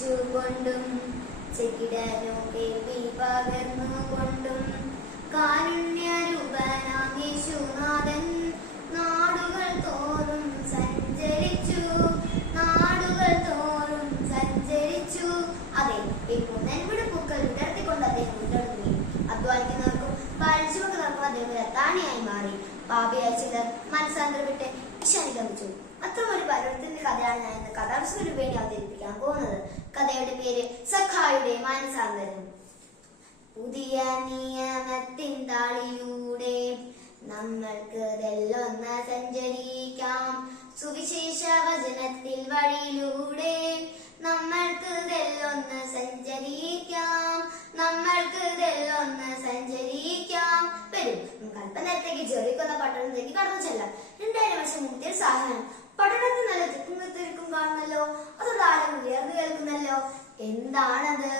ചിരിച്ചുകൊണ്ടും ചെകിടനു കേൾവി പകർന്നുകൊണ്ടും കാരുണ്യരൂപനാം യേശുനാഥൻ നാടുകൾ തോറും സഞ്ചരിച്ചു. അതെ, നെൻപിടി പൂക്കൾ വിടർത്തിക്കൊണ്ട് അദ്ദേഹം മുന്നോട്ട് പോയി. അധ്വാനിക്കുന്നവർക്കും പഴിച്ചുകൊണ്ടവർക്കും അദ്ദേഹം രത്താണിയായി മാറി. പാപിയായ ചിലർ മനസ്സാന്തരപ്പെട്ട് ഈശോനുഗമിച്ചു. അത്തരമൊരു പർവ്വതത്തിന്റെ കഥയാണ് ഞാൻ ഇന്ന് കഥാപുസ്തകത്തിന് വേണ്ടി അവതരിപ്പിക്കാൻ പോകുന്നത്. കഥയുടെ പേര് സഖായുടെ മാനസാന്തരം. പുതിയ നിയമത്തിൻ താളിലൂടെ നമ്മൾക്ക് തെല്ലൊന്ന് സഞ്ചരിക്കാം. സുവിശേഷ വചനത്തിൽ വഴിയിലൂടെ നമ്മൾക്ക് തെല്ലൊന്ന് സഞ്ചരിക്കാം. വരും, നമുക്ക് അല്പനേരത്തേക്ക് ജെറിക്കോ പട്ടണത്തിലേക്ക് കടന്നു ചെല്ലാം. 2000 വർഷം മുമ്പത്തെ സാധനം പട്ടണത്തിൽ നല്ല തിക്കും കാണുന്നല്ലോ. അത് താരം ഉയർന്നു കേൾക്കുന്നല്ലോ. എന്താണത്?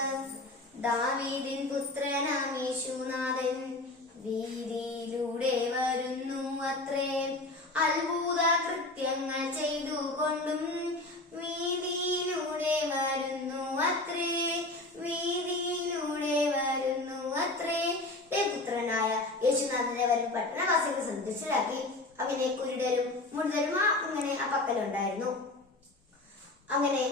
ദാവീദിൻ പുത്രനാം യേശുനാഥൻ വീതിയിലൂടെ വരുന്നു അത്രേ. അത്ഭുത കൃത്യങ്ങൾ ചെയ്തുകൊണ്ടും വീതിയിലൂടെ വരുന്നു അത്രേ. പുത്രനായ യേശുനാഥന്റെ വരും പട്ടണവാസികൾ സന്തുഷ്ടരാക്കി. അങ്ങനെ കുരുടരും മുഴുതരും അങ്ങനെ ആ പക്കലുണ്ടായിരുന്നു. അങ്ങനെ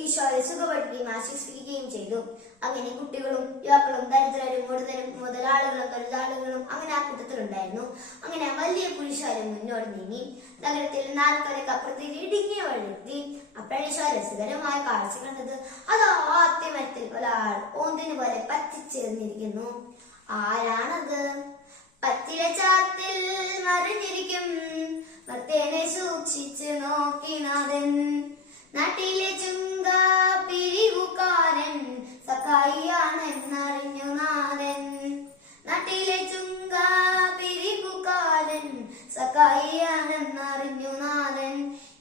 ഈശോയെ സുഖപ്പെടുത്തുകയും ആശ്വസിപ്പിക്കുകയും ചെയ്തു. അങ്ങനെ കുട്ടികളും യുവാക്കളും ദരിദ്രരും മുഴുതരും മുതലാളികളും തൊഴിലാളികളും അങ്ങനെ ആ കൂട്ടത്തിലുണ്ടായിരുന്നു. അങ്ങനെ വലിയ പുരുഷാരം മുന്നോട്ട് നീങ്ങി. നഗരത്തിൽ 4 കരക്കപ്പുറത്തിൽ ഇടുങ്ങിയ വഴിയെത്തി. അപ്പോഴാണ് ഈശോ രസകരമായ കാഴ്ച കണ്ടത്. അത് ആദ്യമത്തിൽ ഒരാൾ ഓന്തിന് പോലെ പറ്റിച്ചേർന്നിരിക്കുന്നു. ആരാണത്? പച്ചിലച്ചാത്തിൽ മറിഞ്ഞിരിക്കും ഭക്തനെ സൂക്ഷിച്ച് നോക്കി നാഥൻ. നാട്ടിലെ ചുങ്ക പിരിവുകാരൻ സഖായിയാണെന്നറിഞ്ഞു നാഥൻ.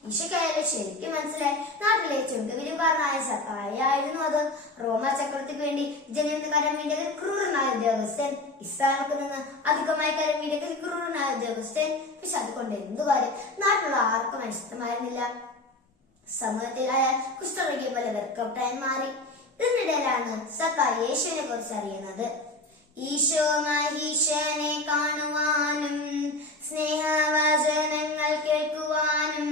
ഈശോയ്ക്ക് ശരിക്കും മനസ്സിലായി. നാട്ടിലെ ചുങ്കപിരിവുകാരനായ സഖായിയായിരുന്നു അത്. റോമ ചക്രവർത്തിക്ക് വേണ്ടി ജനത്തിന് കരം വീണ്ടിയ ക്രൂരനായ ഉദ്യോഗസ്ഥൻ. ഇസ്രായേലിൽ നിന്ന് അധികമായി കരം വീണ്ടിയ ക്രൂരനായ ഉദ്യോഗസ്ഥൻ. പക്ഷെ അതുകൊണ്ട് എന്തു കാര്യം? നാട്ടിലുള്ള ആർക്കും ഇഷ്ടമായിരുന്നില്ല. സമൂഹത്തിലായ കുഷ്ഠരോഗിയെ പോലെ വെർക്കൗട്ടായി മാറി. ഇതിനിടയിലാണ് സഖായി യേശുവിനെ കുറിച്ച് അറിയുന്നത്. ഈശോ മഹീശനെ കാണുവാനും സ്നേഹവചനങ്ങൾ കേൾക്കുവാനും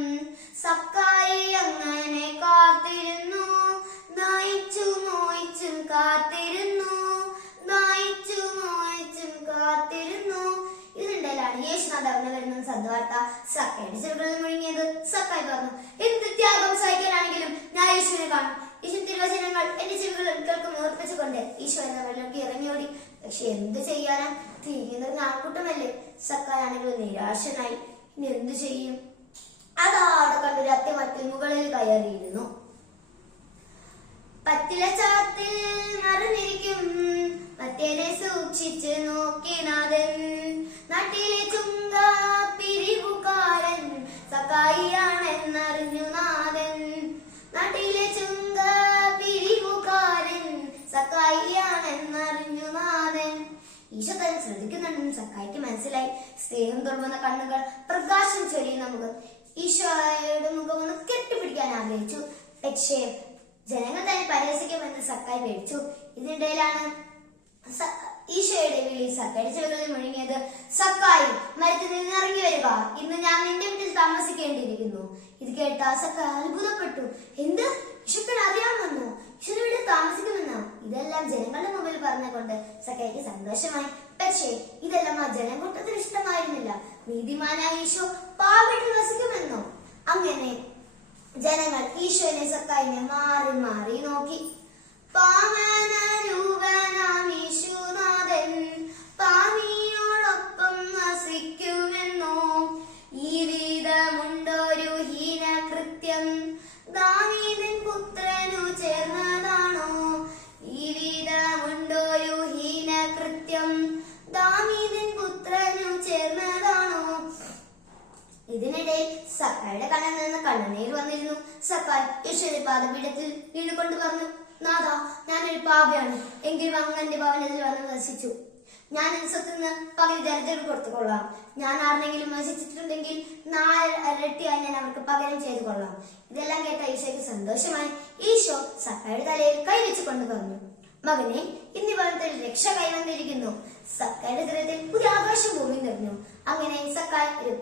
സഖായി അങ്ങനെ കാത്തിരുന്നു. ദാഹിച്ചും മോഹിച്ചും കാത്തിരുന്നു. ഇതിനിടയിലാണ് യേശുനാഥ് അവനെ വരുന്ന സദ്വാർത്ത സഖായുടെ ചെറുകളിൽ മുഴുങ്ങിയത്. സഖായി പറഞ്ഞു, എന്ത് ത്യാഗം സഹിക്കാനാണെങ്കിലും ഞാൻ യേശുവിനെ കാണും. ഈശോ തിരുവചനങ്ങൾ എന്റെ ചെവികളിൽ കേൾക്കും ഓർപ്പിച്ചുകൊണ്ട് ഈശോ എന്ന വെള്ളക്ക് ഇറങ്ങിയോടി. പക്ഷെ എന്ത് ചെയ്യാനാ? തിരിയുന്നത് ആൾക്കൂട്ടമല്ലേ. സഖായാണെങ്കിൽ നിരാശനായി. ഇനി എന്തു ചെയ്യും? അതാടെ കണ്ടൊരു അത്യമത്തിൽ മുകളിൽ കയറിയിരുന്നു. പത്തിലച്ചാത്തിൽ മറിഞ്ഞിരിക്കും മത്തേനെ സൂക്ഷിച്ച് നോക്കി നാഥൻ. നാട്ടിലെ ചുങ്ക പിരിവുകാരൻ സഖായിയാണെന്നറിഞ്ഞു നാഥൻ. ഈശോ തന്നെ ശ്രദ്ധിക്കുന്നുണ്ടെന്ന് സഖായിക്ക് മനസ്സിലായി. സ്നേഹം തുറന്ന കണ്ണുകൾ, പ്രകാശം ചൊരിയുന്ന മുഖം. ഈശോയുടെ മുഖം ഒന്ന് കെട്ടിപ്പിടിക്കാൻ ആഗ്രഹിച്ചു. പക്ഷേ ജനങ്ങൾ തന്നെ പരിഹസിക്കുമെന്ന് സഖായി പേടിച്ചു. ഇതിനിടയിലാണ് ഈശോയുടെ വിളി സഖായുടെ ചെവികളിൽ മുഴങ്ങിയത്. സഖായി, മരത്തിൽ നിന്ന് ഇറങ്ങി വരിക, ഇന്ന് ഞാൻ നിന്റെ വീട്ടിൽ താമസിക്കേണ്ടിയിരിക്കുന്നു. ഇത് കേട്ട സഖായി അത്ഭുതപ്പെട്ടു. എന്ത്? ഈശോയ്ക്ക് അറിയാമെന്നോ? ഈശോയുടെ വീട്ടിൽ താമസിക്കുമെന്നോ? ഇതെല്ലാം ജനങ്ങളുടെ മുമ്പിൽ പറഞ്ഞുകൊണ്ട് സഖായിക്ക് സന്തോഷമായി. പക്ഷേ ഇതെല്ലാം ആ ജനക്കൂട്ടത്തിന് ഇഷ്ടമായിരുന്നില്ല. നീതിമാനായ ഈശോ പാവീട്ടിൽ വസിക്കുമെന്നോ? അങ്ങനെ ജനങ്ങൾ ഈശോനെ സഖായിനെ മാറി മാറി നോക്കി. പാവനരൂപനാം യേശുനാഥൻ പാപിയോടൊപ്പം വസിക്കുമെന്നോ? ഈ വിധമുണ്ടൊരു ഹീനകൃത്യം ദാവീദിൻ പുത്രനു ചേർന്നതാണോ? ഇതിനിടയിൽ സഖായുടെ കണ്ണിൽ നിന്ന് കണ്ണുനീർ വന്നിരുന്നു. സഖായി യേശുവിന്റെ പാദപീഠത്തിൽ വീണുകൊണ്ട് പറഞ്ഞു, നാഥാ, ഞാനൊരു പാപിയാണ്. എങ്കിലും അങ്ങ് എന്റെ ഭവനത്തിൽ വന്ന് വസിച്ചു. ഞാൻ എന്റെ സ്വത്തിൽ നിന്ന് പകുതി ദരിദ്രർക്ക് കൊടുത്തുകൊള്ളാം. ഞാൻ ആരെങ്കിലും വഞ്ചിച്ചിട്ടുണ്ടെങ്കിൽ 4 ഇരട്ടിയായി ഞാൻ അവർക്ക് പകരം ചെയ്തു കൊള്ളാം. ഇതെല്ലാം കേട്ട ഈശോയ്ക്ക് സന്തോഷമായി. ഈശോ സക്കായുടെ തലയിൽ കൈവച്ചുകൊണ്ട് പറഞ്ഞു, മകനെ, ഇന്ന് ഭവനത്തിൽ രക്ഷ കൈവന്നിരിക്കുന്നു. സക്കായുടെ ഹൃദയത്തിൽ പുതിയ ആകാശം ഭൂമി നിറഞ്ഞു. അങ്ങനെ സക്കായ് ഒരു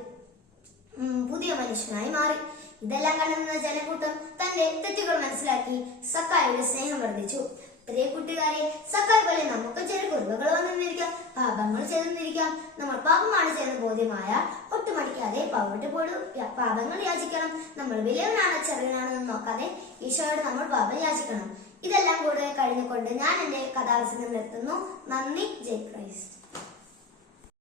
പുതിയ മനുഷ്യനായി മാറി. ഇതെല്ലാം കണ്ടെന്ന ജനക്കൂട്ടം തന്റെ തെറ്റുകൾ മനസ്സിലാക്കി സക്കായുടെ സ്നേഹം വർദ്ധിച്ചു. പ്രിയ കൂട്ടുകാരെ, സക്കായ് പോലെ നമുക്ക് ചില കുറവുകൾ വന്നിരിക്കാം, പാപങ്ങൾ ചെയ്തിരിക്കാം. നമ്മൾ പാപമാണ് ചെയ്യുന്ന ബോധ്യമായ ഒട്ടുമടിക്കാതെ പാപങ്ങൾ യാചിക്കണം. നമ്മൾ വലിയവനാണ് ചെറിയവനാണെന്ന് നോക്കാതെ ഈശോയോട് നമ്മൾ പാപം യാചിക്കണം. ഇതെല്ലാം കൂടെ കഴിഞ്ഞുകൊണ്ട് ഞാൻ എന്റെ കഥാവസരം നിർത്തുന്നു. നന്ദി. ജയ് ക്രൈസ്റ്റ്.